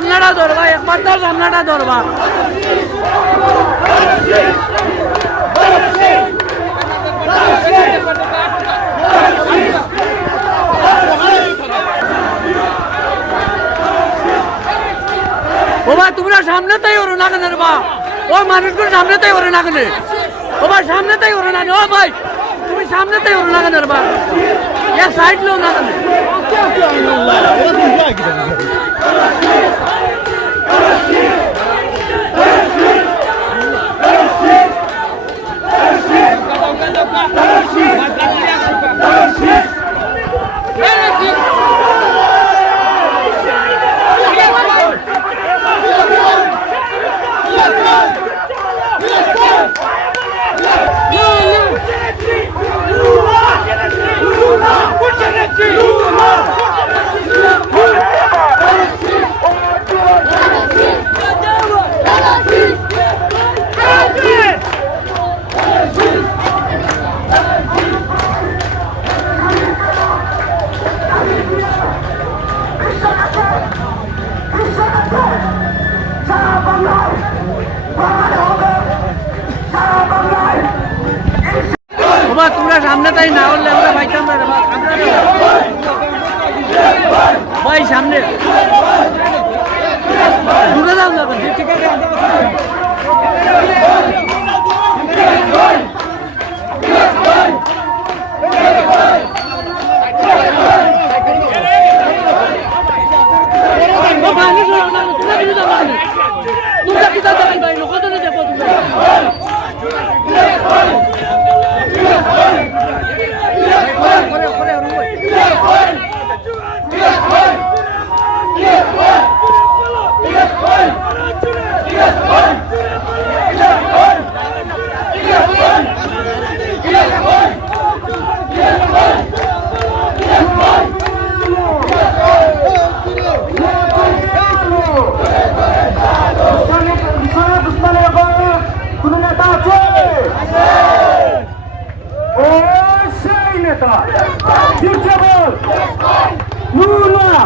তো সামনাটা ধরবা। ও ভাই, তোমরা সামনেতেই ওরো না কেন বা? ওই মানুষগুলো সামনেতেই ওরে না কেন? ও ভাই, সামনেতেই ওরে না? ও ভাই, তুমি সামনেতেই ওরে না কেন বা? এ সাইড লো না কেন? ও ভাই তোমরা সামনেতেই না হলে আমরা ভাইতাম না সামনে। ভাই সামনে দূরে যাও না কেন? ঠিক আছে ও ভাই, আমি শুনলাম না, তোমরা কিছু জানো না। তোমরা কি জানো না, ভাই? লোক তো না দেখো তোমরা। করে, করে, করে। কোন নেতা আছে ও সেই নেতা বল নুরুল্লাহ